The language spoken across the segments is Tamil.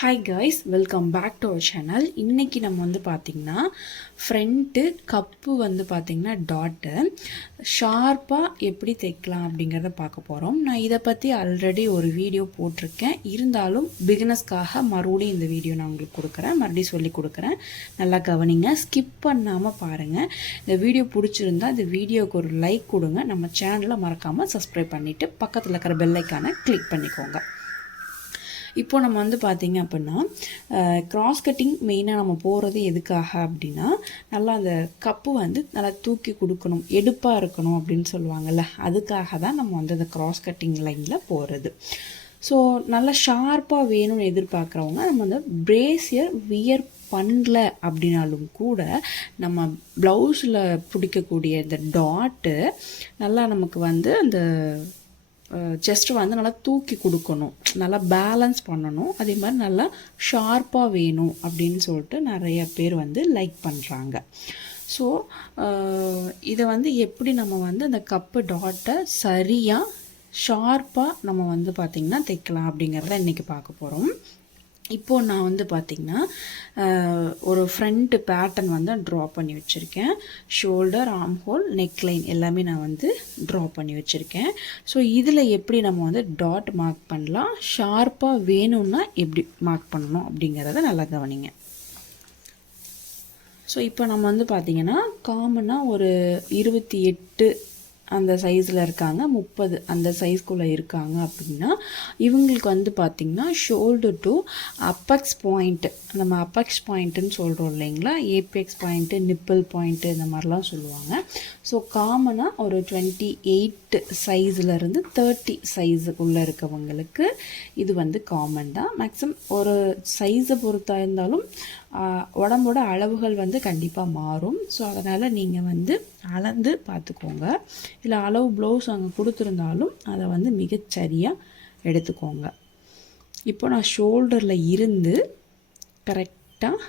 Hi guys, welcome back to our channel. இன்றைக்கி நம்ம வந்து பார்த்திங்கன்னா ஃப்ரண்ட்டு கப்பு வந்து பார்த்திங்கன்னா டாட்டு ஷார்ப்பாக எப்படி தைக்கலாம் அப்படிங்கிறத பார்க்க போகிறோம். நான் இதை பற்றி ஆல்ரெடி ஒரு வீடியோ போட்டிருக்கேன். இருந்தாலும் பிகினர்ஸ்க்காக மறுபடியும் இந்த வீடியோ நான் உங்களுக்கு கொடுக்குறேன், மறுபடியும் சொல்லி கொடுக்குறேன். நல்லா கவனிங்க, ஸ்கிப் பண்ணாமல் பாருங்கள். இந்த வீடியோ பிடிச்சிருந்தா இந்த வீடியோவுக்கு ஒரு லைக் கொடுங்க. நம்ம சேனலை மறக்காமல் சப்ஸ்கிரைப் பண்ணிவிட்டு பக்கத்தில் இருக்கிற பெல் ஐக்கானை கிளிக் பண்ணிக்கோங்க. இப்போது நம்ம வந்து பார்த்திங்க அப்படின்னா க்ராஸ் கட்டிங் மெயினாக நம்ம போகிறது எதுக்காக அப்படின்னா, நல்லா அந்த கப்பு வந்து நல்லா தூக்கி கொடுக்கணும், எடுப்பாக இருக்கணும் அப்படின்னு சொல்லுவாங்கள்ல, அதுக்காக தான் நம்ம வந்து அந்த க்ராஸ் கட்டிங் லைனில் போகிறது. ஸோ நல்லா ஷார்ப்பாக வேணும்னு எதிர்பார்க்குறவங்க நம்ம வந்து பிரேசியர் வியர் பண்ணல அப்படின்னாலும் கூட நம்ம ப்ளவுஸில் பிடிக்கக்கூடிய இந்த டாட்டு நல்லா நமக்கு வந்து அந்த செஸ்ட்டு வந்து நல்லா தூக்கி கொடுக்கணும், நல்லா பேலன்ஸ் பண்ணணும், அதே மாதிரி நல்லா ஷார்ப்பாக வேணும் அப்படின்னு சொல்லிட்டு நிறைய பேர் வந்து லைக் பண்ணுறாங்க. ஸோ இதை வந்து எப்படி நம்ம வந்து அந்த கப்பு டாட்டை சரியாக ஷார்ப்பாக நம்ம வந்து பார்த்திங்கன்னா தைக்கலாம் அப்படிங்கிறத இன்றைக்கி பார்க்க போகிறோம். இப்போது நான் வந்து பார்த்திங்கன்னா ஒரு ஃப்ரண்ட் பேட்டர்ன் வந்து ட்ரா பண்ணி வச்சுருக்கேன். ஷோல்டர், ஆர்ம் ஹோல், நெக்லைன் எல்லாமே நான் வந்து ட்ரா பண்ணி வச்சுருக்கேன். ஸோ இதில் எப்படி நம்ம வந்து டாட் மார்க் பண்ணலாம், ஷார்ப்பாக வேணும்னா எப்படி மார்க் பண்ணணும் அப்படிங்கிறத நல்லா கவனிங்க. ஸோ இப்போ நம்ம வந்து பார்த்திங்கன்னா காமனாக ஒரு 28 அந்த சைஸில் இருக்காங்க, 30 அந்த சைஸ்குள்ளே இருக்காங்க அப்படின்னா இவங்களுக்கு வந்து பார்த்திங்கன்னா ஷோல்டர் டு அப்பெக்ஸ் பாயிண்ட்டு, நம்ம அப்பெக்ஸ் பாயிண்ட்டுன்னு சொல்கிறோம் இல்லைங்களா, ஏபிஎக்ஸ் பாயிண்ட்டு, நிப்பிள் பாயிண்ட்டு இந்த மாதிரிலாம் சொல்லுவாங்க. ஸோ காமனாக ஒரு 28 சைஸ்லேருந்து 30 சைஸுக்குள்ளே இருக்கவங்களுக்கு இது வந்து காமன் தான். மேக்ஸிமம் ஒரு சைஸை பொறுத்தா இருந்தாலும் உடம்போட அளவுகள் வந்து கண்டிப்பாக மாறும். ஸோ அதனால் நீங்கள் வந்து அளந்து பார்த்துக்கோங்க. இல்லை அளவு ப்ளவுஸ் அங்கே கொடுத்துருந்தாலும் அதை வந்து மிகச்சரியாக எடுத்துக்கோங்க. இப்போ நான் ஷோல்டரில் இருந்து கரெக்டாக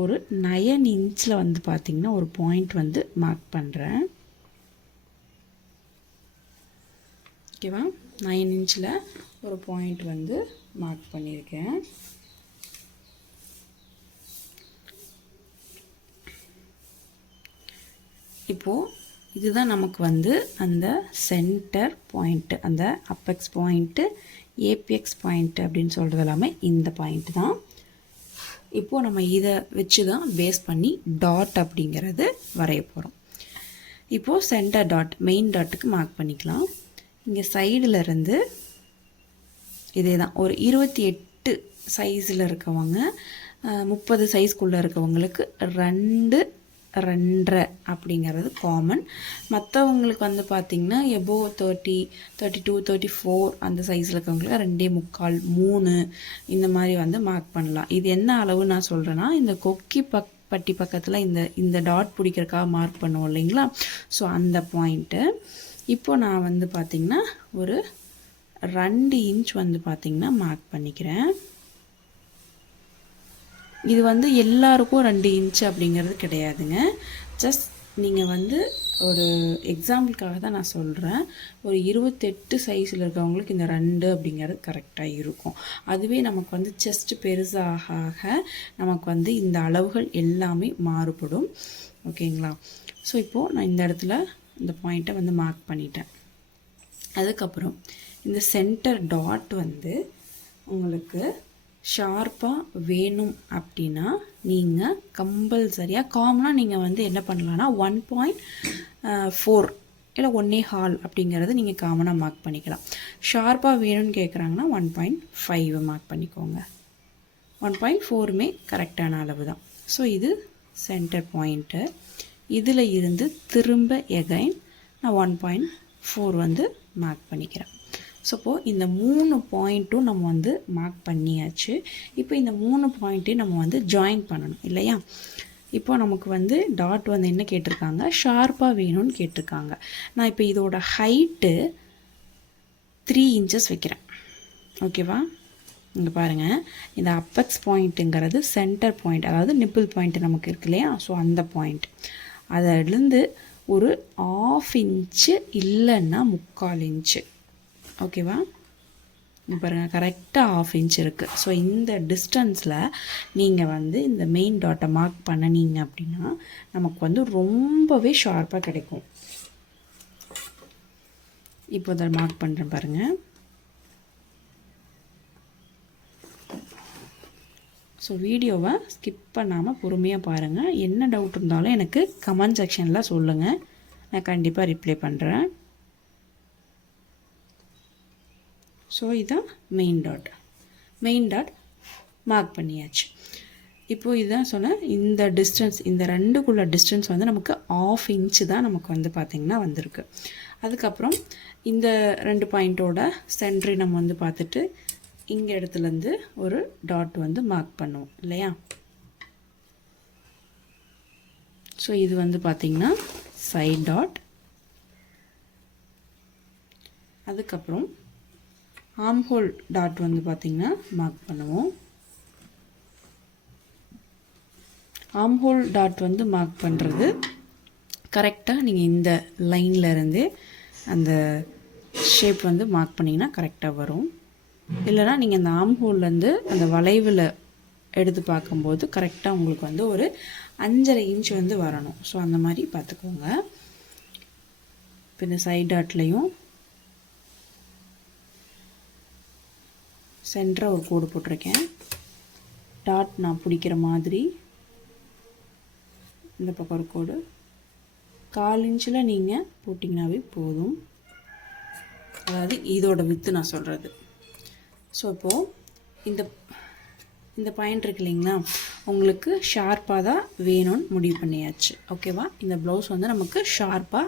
ஒரு 9 இன்ச்சில் வந்து பார்த்திங்கன்னா ஒரு பாயிண்ட் வந்து மார்க் பண்ணுறேன். ஓகேவா, 9 இன்ச்சில் ஒரு பாயிண்ட் வந்து மார்க் பண்ணியிருக்கேன். இப்போது இதுதான் நமக்கு வந்து அந்த சென்டர் பாயிண்ட்டு, அந்த அப்பெக்ஸ் பாயிண்ட்டு, ஏபிஎக்ஸ் பாயிண்ட்டு அப்படின்னு சொல்கிறது எல்லாமே இந்த பாயிண்ட் தான். இப்போது நம்ம இதை வச்சு தான் பேஸ் பண்ணி டாட் அப்படிங்கிறது வரைய போகிறோம். இப்போது சென்டர் டாட், மெயின் டாட்டுக்கு மார்க் பண்ணிக்கலாம். இங்கே சைடில் இருந்து இதே தான் ஒரு 28 சைஸில் இருக்கவங்க, 30 சைஸ்க்குள்ளே இருக்கவங்களுக்கு 2, 2.5 அப்படிங்கிறது காமன். மற்றவங்களுக்கு வந்து பார்த்திங்கன்னா எபோவ் 30, 32, 34 அந்த சைஸில் இருக்கவங்களுக்கு 2.25, 3 இந்த மாதிரி வந்து மார்க் பண்ணலாம். இது என்ன அளவு நான் சொல்கிறேன்னா, இந்த கொக்கி பட்டி பக்கத்தில் இந்த டாட் பிடிக்கிறதுக்காக மார்க் பண்ணுவோம் இல்லைங்களா, ஸோ அந்த பாயிண்ட்டு. இப்போது நான் வந்து பார்த்திங்கன்னா ஒரு 2 இன்ச் வந்து பார்த்திங்கன்னா மார்க் பண்ணிக்கிறேன். இது வந்து எல்லாருக்கும் 2 இன்ச்சு அப்படிங்கிறது கிடையாதுங்க. ஜஸ்ட் நீங்கள் வந்து ஒரு எக்ஸாம்பிளுக்காக தான் நான் சொல்கிறேன். ஒரு 28 சைஸில் இருக்கவங்களுக்கு இந்த 2 அப்படிங்கிறது கரெக்டாக இருக்கும். அதுவே நமக்கு வந்து செஸ்ட் பெருசாக நமக்கு வந்து இந்த அளவுகள் எல்லாமே மாறுபடும். ஓகேங்களா. ஸோ இப்போது நான் இந்த இடத்துல இந்த பாயிண்ட்டை வந்து மார்க் பண்ணிட்டேன். அதுக்கப்புறம் இந்த சென்டர் டாட் வந்து உங்களுக்கு ஷார்ப்பாக வேணும் அப்படின்னா நீங்கள் கம்பல்சரியாக காமனாக நீங்கள் வந்து என்ன பண்ணலான்னா 1.4 இல்லை 1.25 அப்படிங்கிறது நீங்கள் காமனாக மார்க் பண்ணிக்கலாம். ஷார்ப்பாக வேணும்னு கேட்குறாங்கன்னா 1.5 மார்க் பண்ணிக்கோங்க. 1.4மே கரெக்டான அளவு தான். ஸோ இது சென்டர் பாயிண்ட்டு. இதில் இருந்து திரும்ப எகைன் நான் 1.4 வந்து மார்க் பண்ணிக்கிறேன். ஸோ இப்போது இந்த 3 பாயிண்ட்டும் நம்ம வந்து மார்க் பண்ணியாச்சு. இப்போ இந்த 3 பாயிண்ட்டையும் நம்ம வந்து ஜாயின் பண்ணணும் இல்லையா. இப்போ நமக்கு வந்து டாட் வந்து என்ன கேட்டிருக்காங்க, ஷார்ப்பாக வேணும்னு கேட்டிருக்காங்க. நான் இப்போ இதோட ஹைட்டு 3 இன்ச்சஸ் வைக்கிறேன். ஓகேவா, இங்கே பாருங்கள், இந்த அப்பெக்ஸ் பாயிண்ட்டுங்கிறது சென்டர் பாயிண்ட், அதாவது நிப்பிள் பாயிண்ட் நமக்கு இருக்கு இல்லையா, ஸோ அந்த பாயிண்ட் அதிலிருந்து ஒரு 1/2 இன்ச்சு இல்லைன்னா 3/4 இன்ச்சு. ஓகேவா, பாருங்கள் கரெக்டாக 1/2 இன்ச் இருக்குது. ஸோ இந்த டிஸ்டன்ஸில் நீங்கள் வந்து இந்த மெயின் டாட்டை மார்க் பண்ணினீங்க அப்படின்னா நமக்கு வந்து ரொம்பவே ஷார்ப்பாக கிடைக்கும். இப்போ அதை மார்க் பண்ணுறேன் பாருங்கள். ஸோ வீடியோவை ஸ்கிப் பண்ணாமல் பொறுமையாக பாருங்கள். என்ன டவுட் இருந்தாலும் எனக்கு கமெண்ட் செக்ஷனில் சொல்லுங்கள், நான் கண்டிப்பாக ரிப்ளை பண்ணுறேன். ஸோ இதுதான் மெயின் டாட் மார்க் பண்ணியாச்சு. இப்போது இதுதான் சொன்னேன், இந்த டிஸ்டன்ஸ், இந்த ரெண்டுக்குள்ள டிஸ்டன்ஸ் வந்து நமக்கு 1/2 இன்ச்சு தான் நமக்கு வந்து பார்த்திங்கன்னா வந்திருக்கு. அதுக்கப்புறம் இந்த 2 பாயிண்ட்டோட சென்ட்ரி நம்ம வந்து பார்த்துட்டு இங்கே இடத்துலேருந்து ஒரு டாட் வந்து மார்க் பண்ணுவோம் இல்லையா. ஸோ இது வந்து பார்த்திங்கன்னா சைட் டாட். அதுக்கப்புறம் ஆர்ம்ஹோல் டாட் வந்து பார்த்திங்கன்னா மார்க் பண்ணுவோம். ஆர்ம்ஹோல் டாட் வந்து மார்க் பண்ணுறது கரெக்டாக நீங்கள் இந்த லைனில் இருந்து அந்த ஷேப் வந்து மார்க் பண்ணிங்கன்னா கரெக்டாக வரும். இல்லைனா நீங்கள் அந்த ஆர்ம்ஹோல்லேருந்து அந்த வளைவில் எடுத்து பார்க்கும்போது கரெக்டாக உங்களுக்கு வந்து ஒரு 5.5 இன்ச் வந்து வரணும். ஸோ அந்த மாதிரி பார்த்துக்கோங்க. இப்போ இந்த சைட் டாட்லேயும் சென்டராக ஒரு கோடு போட்டிருக்கேன். டாட் நான் பிடிக்கிற மாதிரி இந்த பக்கம் ஒரு கோடு 1/4 இன்ச்சில் நீங்கள் போட்டிங்கனாவே போதும். அதாவது இதோட வித்து நான் சொல்கிறது. ஸோ இப்போது இந்த பாயிண்ட் இருக்கு இல்லைங்களா, உங்களுக்கு ஷார்ப்பாக தான் வேணும்னு முடிவு பண்ணியாச்சு. ஓகேவா. இந்த ப்ளவுஸ் வந்து நமக்கு ஷார்ப்பாக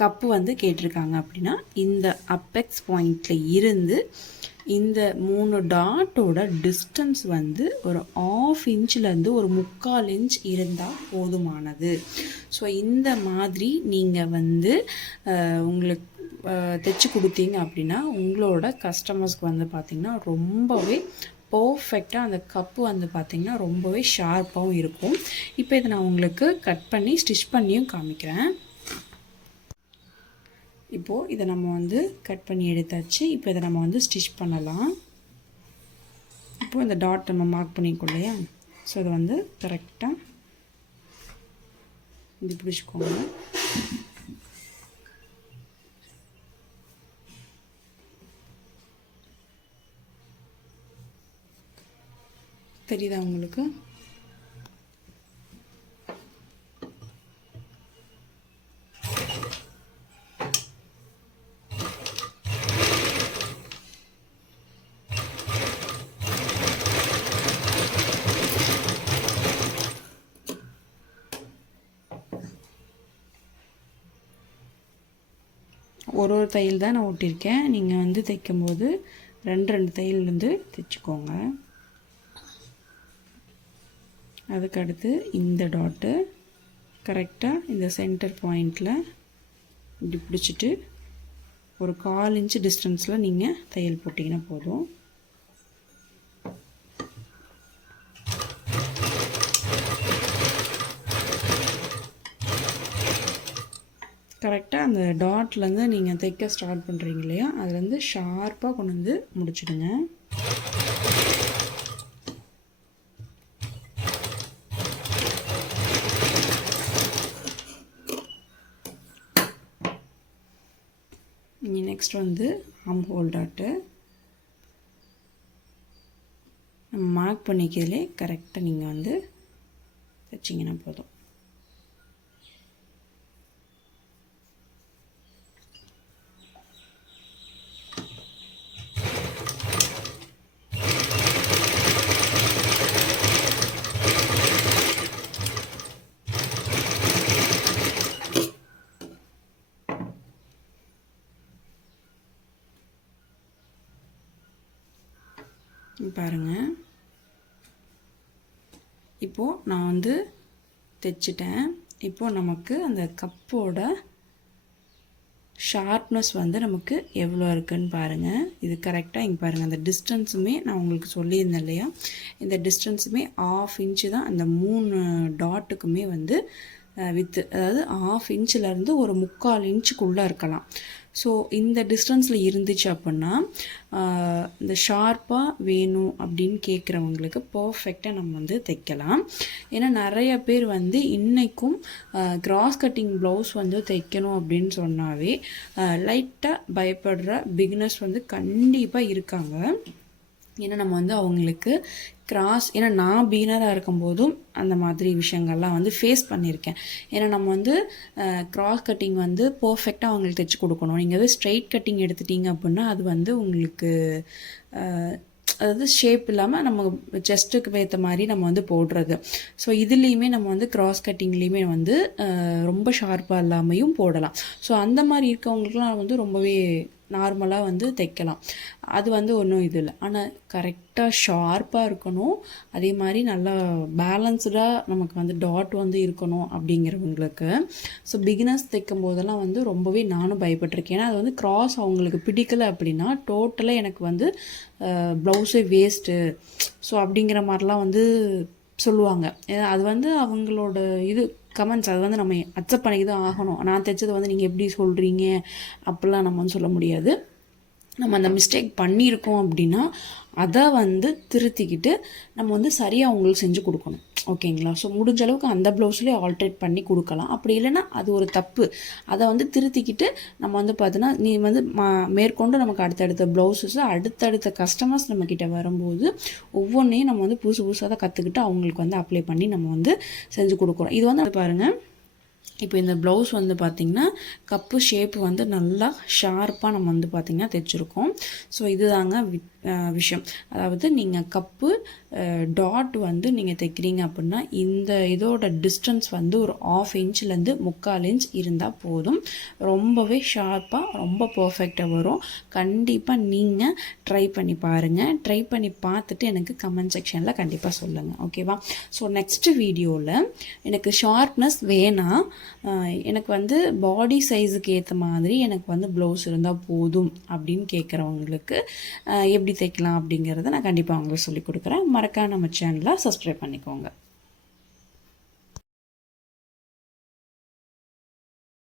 கப்பு வந்து கேட்டிருக்காங்க அப்படின்னா இந்த அப்பெக்ஸ் பாயிண்டில் இருந்து இந்த 3 டாட்டோட டிஸ்டன்ஸ் வந்து ஒரு 1/2 இன்ச்லேருந்து ஒரு 3/4 இன்ச் இருந்தால் போதுமானது. ஸோ இந்த மாதிரி நீங்கள் வந்து உங்களுக்கு தைச்சி கொடுத்தீங்க அப்படின்னா உங்களோட கஸ்டமர்ஸ்க்கு வந்து பார்த்திங்கன்னா ரொம்பவே பர்ஃபெக்டாக அந்த கப்பு வந்து பார்த்திங்கன்னா ரொம்பவே ஷார்ப்பாகவும் இருக்கும். இப்போ இதை நான் உங்களுக்கு கட் பண்ணி ஸ்டிச் பண்ணியும் காமிக்கிறேன். இப்போது இதை நம்ம வந்து கட் பண்ணி எடுத்தாச்சு. இப்போ இதை நம்ம வந்து ஸ்டிச் பண்ணலாம். இப்போது இந்த டாட் நம்ம மார்க் பண்ணிக்கோ இல்லையா, ஸோ அதை வந்து கரெக்டாக இது பிடிச்சிக்கோங்க. தெரியுதா உங்களுக்கு? ஒரு தையல் தான் நான் ஒட்டியிருக்கேன். நீங்கள் வந்து தைக்கும்போது 2 தையல் வந்து தைச்சிக்கோங்க. அதுக்கடுத்து இந்த டாட்டு கரெக்டாக இந்த சென்டர் பாயிண்டில் இப்படி பிடிச்சிட்டு ஒரு 1/4 இன்ச் டிஸ்டன்ஸில் நீங்கள் தையல் போட்டிங்கன்னா போதும். கரெக்டாக அந்த டாட்லேருந்து நீங்கள் தைக்க ஸ்டார்ட் பண்ணுறீங்க இல்லையா, அதுலேருந்து ஷார்ப்பாக கொண்டு வந்து முடிச்சிடுங்க. நெக்ஸ்ட் வந்து ஆர்ம்ஹோல் டாட்டு நம்ம மார்க் பண்ணிக்கிறதுலே கரெக்டாக நீங்கள் வந்து தைச்சிங்கன்னா போதும். பாருங்கள், இப்போது நான் வந்து தைச்சிட்டேன். இப்போது நமக்கு அந்த கப்போட ஷார்ப்னஸ் வந்து நமக்கு எவ்வளோ இருக்குன்னு பாருங்கள். இது கரெக்டாக இங்கே பாருங்கள், அந்த டிஸ்டன்ஸுமே நான் உங்களுக்கு சொல்லியிருந்தேன் இல்லையா, இந்த டிஸ்டன்ஸுமே 1/2 இன்ச்சு தான் அந்த 3 டாட்டுக்குமே வந்து வித்து. அதாவது 1/2 இன்ச்சிலேருந்து ஒரு 3/4 இன்ச்சுக்குள்ளே இருக்கலாம். ஸோ இந்த டிஸ்டன்ஸில் இருந்துச்சு அப்படின்னா இந்த ஷார்ப்பாக வேணும் அப்படின்னு கேட்குறவங்களுக்கு பர்ஃபெக்டாக நம்ம வந்து தைக்கலாம். ஏன்னா நிறைய பேர் வந்து இன்றைக்கும் கிராஸ் கட்டிங் ப்ளவுஸ் வந்து தைக்கணும் அப்படின்னு சொன்னாவே லைட்டாக பயப்படுற பிகினர்ஸ் வந்து கண்டிப்பாக இருக்காங்க. ஏன்னா நம்ம வந்து அவங்களுக்கு ஏன்னா நான் பிகினராக இருக்கும்போதும் அந்த மாதிரி விஷயங்கள்லாம் வந்து ஃபேஸ் பண்ணியிருக்கேன். ஏன்னா நம்ம வந்து கிராஸ் கட்டிங் வந்து பர்ஃபெக்டாக அவங்களுக்கு தைச்சி கொடுக்கணும். நீங்கள் வந்து ஸ்ட்ரெயிட் கட்டிங் எடுத்துட்டீங்க அப்படின்னா அது வந்து உங்களுக்கு அதாவது ஷேப் இல்லாமல் நம்ம செஸ்ட்டுக்கு ஏற்ற மாதிரி நம்ம வந்து போடுறது. ஸோ இதுலேயுமே நம்ம வந்து கிராஸ் கட்டிங்லேயுமே வந்து ரொம்ப ஷார்ப்பாக இல்லாமையும் போடலாம். ஸோ அந்த மாதிரி இருக்கவங்களுக்குலாம் வந்து ரொம்பவே நார்மலாக வந்து தைக்கலாம். அது வந்து ஒன்றும் இது இல்லை. ஆனால் கரெக்டாக ஷார்ப்பாக இருக்கணும், அதே மாதிரி நல்லா பேலன்ஸ்டாக நமக்கு வந்து டாட் வந்து இருக்கணும் அப்படிங்கிறவங்களுக்கு. ஸோ பிகினர்ஸ் தைக்கும் போதெல்லாம் வந்து ரொம்பவே நானும் பயப்பட்டிருக்கேன். ஏன்னா அது வந்து கிராஸ் அவங்களுக்கு பிடிக்கலை அப்படின்னா டோட்டலாக எனக்கு வந்து ப்ளவுஸே வேஸ்ட்டு ஸோ அப்படிங்கிற மாதிரிலாம் வந்து சொல்லுவாங்க. அது வந்து அவங்களோட இது கமெண்ட்ஸ், அது வந்து நம்ம அக்செப்ட் பண்ணிக்க தான் ஆகணும். நான் தைச்சதை வந்து நீங்கள் எப்படி சொல்கிறீங்க அப்படிலாம் நம்ம வந்து சொல்ல முடியாது. நம்ம அந்த மிஸ்டேக் பண்ணியிருக்கோம் அப்படின்னா அதை வந்து திருத்திக்கிட்டு நம்ம வந்து சரியாக அவங்களுக்கு செஞ்சு கொடுக்கணும். ஓகேங்களா? ஸோ முடிஞ்ச அளவுக்கு அந்த ப்ளவுஸ்லேயே ஆல்ட்ரேட் பண்ணி கொடுக்கலாம். அப்படி இல்லைன்னா அது ஒரு தப்பு. அதை வந்து திருத்திக்கிட்டு நம்ம வந்து பார்த்தோன்னா நீ வந்து மேற்கொண்டு நமக்கு அடுத்தடுத்த ப்ளவுஸஸ் அடுத்தடுத்த கஸ்டமர்ஸ் நம்மக்கிட்ட வரும்போது ஒவ்வொன்றையும் நம்ம வந்து புதுசு புதுசாக தான் கற்றுக்கிட்டு அவங்களுக்கு வந்து அப்ளை பண்ணி நம்ம வந்து செஞ்சு கொடுக்குறோம். இது வந்து பாருங்கள், இப்போ இந்த ப்ளவுஸ் வந்து பார்த்திங்கன்னா கப்பு ஷேப் வந்து நல்லா ஷார்ப்பாக நம்ம வந்து பார்த்திங்கன்னா தைச்சிருக்கோம். ஸோ இதுதாங்க விஷயம். அதாவது நீங்கள் கப்பு டாட் வந்து நீங்கள் தைக்கிறீங்க அப்படின்னா இந்த இதோட டிஸ்டன்ஸ் வந்து ஒரு 1/2 இன்ச்லேருந்து 3/4 இன்ச் இருந்தால் போதும். ரொம்பவே ஷார்ப்பாக ரொம்ப பர்ஃபெக்டாக வரும். கண்டிப்பாக நீங்கள் ட்ரை பண்ணி பாருங்கள். ட்ரை பண்ணி பார்த்துட்டு எனக்கு கமெண்ட் செக்ஷனில் கண்டிப்பாக சொல்லுங்கள். ஓகேவா? ஸோ நெக்ஸ்ட்டு வீடியோவில் எனக்கு ஷார்ப்னஸ் வேணாம், எனக்கு வந்து பாடி சைஸுக்கு ஏற்ற மாதிரி எனக்கு வந்து ப்ளவுஸ் இருந்தால் போதும் அப்படின்னு கேட்குறவங்களுக்கு எப்படி தைக்கலாம் அப்படிங்கிறத நான் கண்டிப்பாக அவங்களுக்கு சொல்லிக் கொடுக்குறேன். மறக்காம நம்ம சேனலை சப்ஸ்கிரைப் பண்ணிக்கோங்க.